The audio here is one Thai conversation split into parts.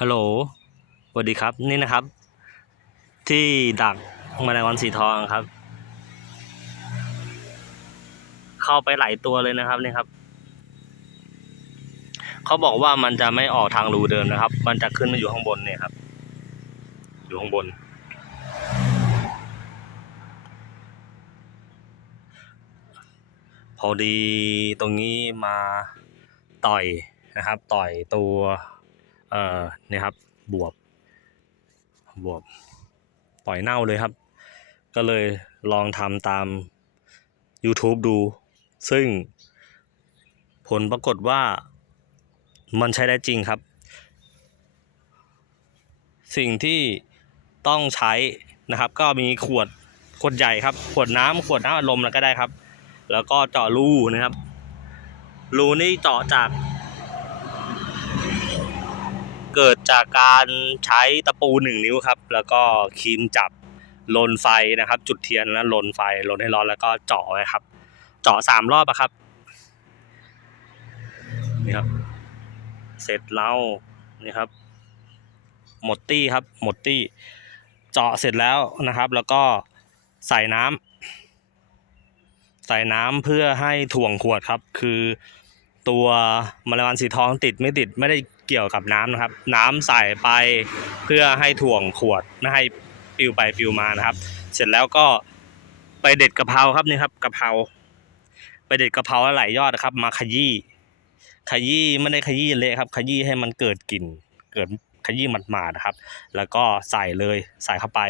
ฮัลโหลสวัสดีครับ นี่นะครับ ที่ดักแมลงวันสีทองครับ เข้าไปหลายตัวเลยนะครับนี่ครับ เขาบอกว่ามันจะไม่ออกทางรูเดิมนะครับ มันจะขึ้นมาอยู่ข้างบนเนี่ยครับ อยู่ข้างบน พอดีตรงนี้มาต่อยนะครับ ต่อยตัว เอ่อเนี่ยครับบวบบวบต่อยเน่าเลยครับ ก็เลยลองทำตาม YouTube ดู ซึ่งผลปรากฏว่ามันใช้ได้จริงครับ สิ่งที่ต้องใช้นะครับ ก็มีขวดขวดใหญ่ครับ ขวดน้ำขวดน้ำอัดลมแล้วก็ได้ครับ แล้วก็เจาะรูนะครับ รูนี่เจาะจาก เกิดจากการใช้ตะปูหนึ่งนิ้วครับ แล้วก็ครีมจับลนไฟนะครับ จุดเทียนแล้วลนไฟลนให้ร้อนแล้วก็เจาะไว้ครับ เจาะสามรอบอะครับนี่ครับ เสร็จแล้วนี่ครับ หมดตี้ครับ หมดตี้ เจาะเสร็จแล้วนะครับ แล้วก็ใส่น้ำใส่น้ำเพื่อให้ถ่วงขวดครับ คือ ตัวแมลงวันสีทองติดไม่ติดไม่ได้เกี่ยวกับน้ำนะครับ น้ำใส่ไปเพื่อให้ถ่วงขวดไม่ให้ปิวไปปิวมานะครับ เสร็จแล้วก็ไปเด็ดกะเพราครับนี่ครับกะเพราไปเด็ดกะเพราหลายยอดนะครับ มาขยี้ขยี้ไม่ได้ขยี้เละครับ ขยี้ให้มันเกิดกลิ่นเกิดขยี้หมาดๆนะครับ แล้วก็ใส่เลยใส่เข้าไป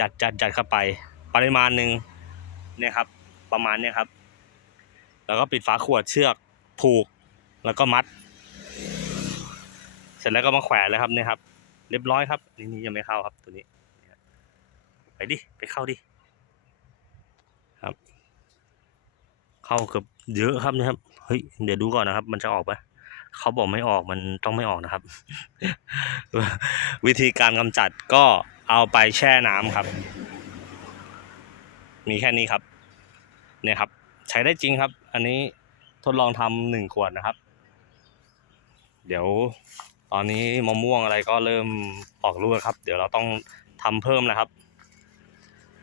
จัดจัดจัดเข้าไป ปริมาณหนึ่งเนี่ยครับ ประมาณเนี้ยครับ แล้วก็ปิดฝาขวดเชือก ผูกแล้วก็มัด เสร็จแล้วก็มาแขวนเลยครับเนี่ยครับ เรียบร้อยครับ นี่นี่ยังไม่เข้าครับตัวนี้ ไปดิ ไปเข้าดิ ครับ เข้าเกือบเยอะครับเนี่ยครับ เฮ้ย เดี๋ยวดูก่อนนะครับ มันจะออกปะเขาบอกไม่ออกมันต้องไม่ออกนะครับ วิธีการกำจัดก็เอาไปแช่น้ำครับ มีแค่นี้ครับ เนี่ยครับ ใช้ได้จริงครับ อันนี้ ทดลองทำหนึ่งขวดนะครับ เดี๋ยวตอนนี้มะม่วงอะไรก็เริ่มออกลูกแล้วครับ เดี๋ยวเราต้องทำเพิ่มนะครับ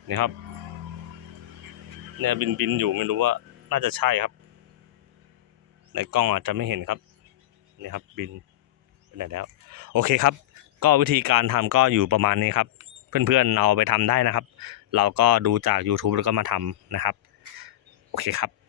นี่ครับ เนี่ยบินบินอยู่ไม่รู้ว่าน่าจะใช่ครับ ในกล้องอาจจะไม่เห็นครับ นี่ครับบินไปไหนแล้ว โอเคครับ ก็วิธีการทำก็อยู่ประมาณนี้ครับ เพื่อนๆเอาไปทำได้นะครับ เราก็ดูจาก YouTube แล้วก็มาทำนะครับ โอเคครับ